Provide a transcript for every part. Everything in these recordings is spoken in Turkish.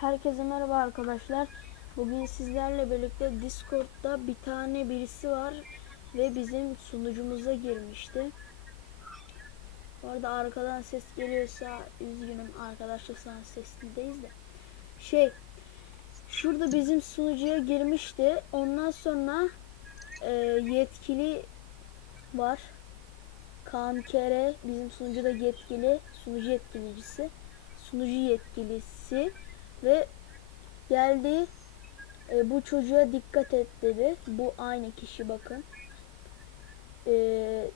Herkese merhaba arkadaşlar. Bugün sizlerle birlikte Discord'da bir tane birisi var ve bizim sunucumuza girmişti. Bu arada arkadan ses geliyorsa üzgünüm arkadaşlar sana seslideyiz de. Şey, şurada bizim sunucuya girmişti. Ondan sonra e, yetkili var. Kaan Kere bizim sunucuda yetkili, sunucu yetkilicisi, sunucu yetkilisi ve geldi e, bu çocuğa dikkat et dedi. Bu aynı kişi bakın. E,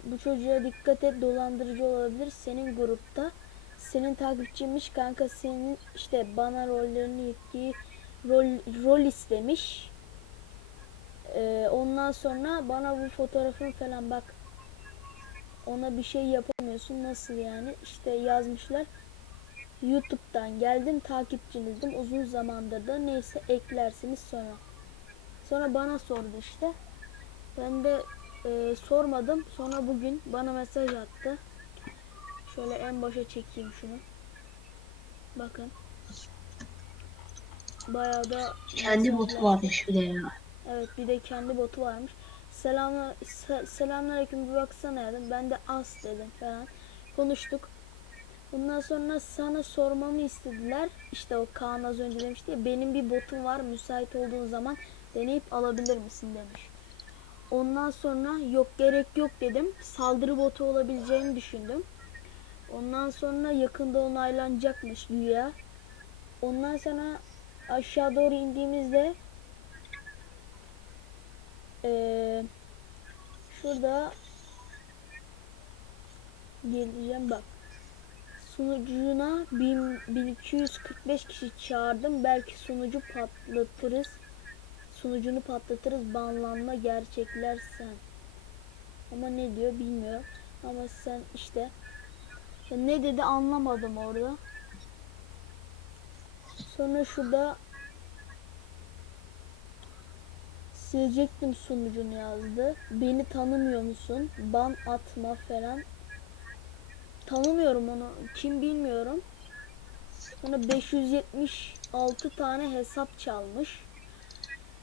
bu çocuğa dikkat et dolandırıcı olabilir senin grupta. Senin takipçiymiş kanka senin işte bana rollerini yüklediği rol, rol istemiş. E, ondan sonra bana bu fotoğrafın falan bak ona bir şey yapamıyorsun nasıl yani işte yazmışlar YouTube'dan geldim takipçinizdim uzun zamandır da neyse eklersiniz sonra sonra bana sordu işte ben de e, sormadım sonra bugün bana mesaj attı şöyle en başa çekeyim şunu bakın bayağı da Kendi botu varmış bir de ya. Evet bir de kendi botu varmış. Selamlar se- selamünaleyküm bir baksana dedim. Ben de as dedim falan. Konuştuk. Bundan sonra sana sormamı istediler. İşte o Kaan az önce demişti ya benim bir botum var müsait olduğun zaman deneyip alabilir misin demiş. Ondan sonra yok gerek yok dedim. Saldırı botu olabileceğini düşündüm. Ondan sonra yakında onaylanacakmış güya. Ondan sonra aşağı doğru indiğimizde ee, şurada geleceğim bak. Sunucuna 1000 1245 kişi çağırdım. Belki sunucu patlatırız. Sunucunu patlatırız. Banlanma gerçeklersen. Ama ne diyor bilmiyorum. Ama sen işte ya ne dedi anlamadım orada. Sonra şurada silecektim sunucunu yazdı. Beni tanımıyor musun? Ban atma falan. Tanımıyorum onu. Kim bilmiyorum. Sonra 576 tane hesap çalmış.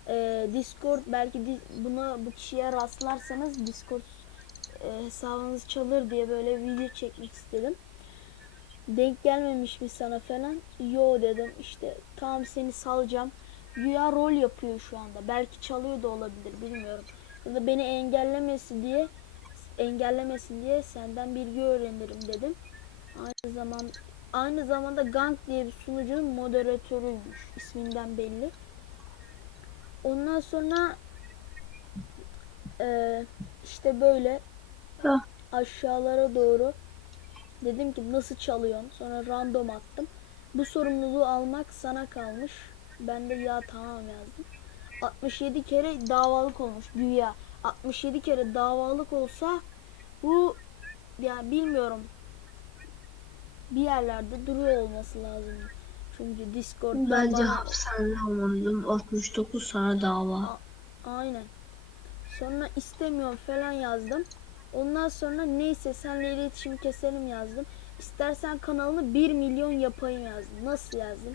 Ee, Discord belki di- buna bu kişiye rastlarsanız Discord e, hesabınız çalır diye böyle video çekmek istedim. Denk gelmemiş mi sana falan? Yo dedim işte tamam seni salacağım. Güya rol yapıyor şu anda. Belki çalıyor da olabilir bilmiyorum. Ya da beni engellemesi diye engellemesin diye senden bilgi öğrenirim dedim. Aynı zaman aynı zamanda Gang diye bir sunucunun moderatörüymüş. isminden belli. Ondan sonra eee, işte böyle Ha. aşağılara doğru dedim ki nasıl çalıyorsun? Sonra random attım. Bu sorumluluğu almak sana kalmış. Ben de ya tamam yazdım. 67 kere davalık olmuş güya. 67 kere davalık olsa bu ya bilmiyorum bir yerlerde duruyor olması lazım. Çünkü Discord'da Bence bana- hapishanede olmalıydım. 69 tane dava. Aynen. Sonra istemiyorum falan yazdım. Ondan sonra neyse senle iletişim keselim yazdım. İstersen kanalını 1 milyon yapayım yazdım. Nasıl yazdım?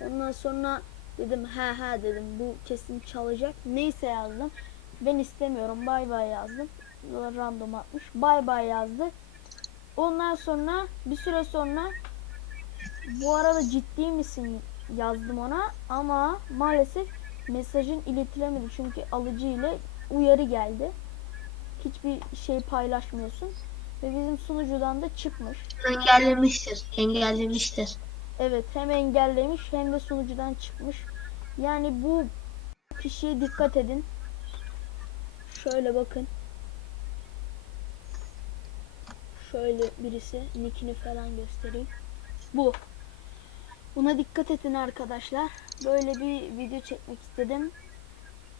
Ondan sonra dedim he he dedim bu kesin çalacak. Neyse yazdım. Ben istemiyorum bay bay yazdım. Random atmış. Bay bay yazdı. Ondan sonra bir süre sonra bu arada ciddi misin yazdım ona ama maalesef mesajın iletilemedi çünkü alıcı ile uyarı geldi. Hiçbir şey paylaşmıyorsun ve bizim sunucudan da çıkmış. Engellemiştir. Engellemiştir. Evet hem engellemiş hem de sunucudan çıkmış. Yani bu kişiye dikkat edin. Şöyle bakın. Şöyle birisi nickini falan göstereyim. Bu. Buna dikkat edin arkadaşlar. Böyle bir video çekmek istedim.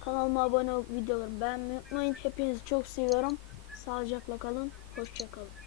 Kanalıma abone olup videolarımı beğenmeyi unutmayın. Hepinizi çok seviyorum. Sağlıcakla kalın. Hoşça kalın.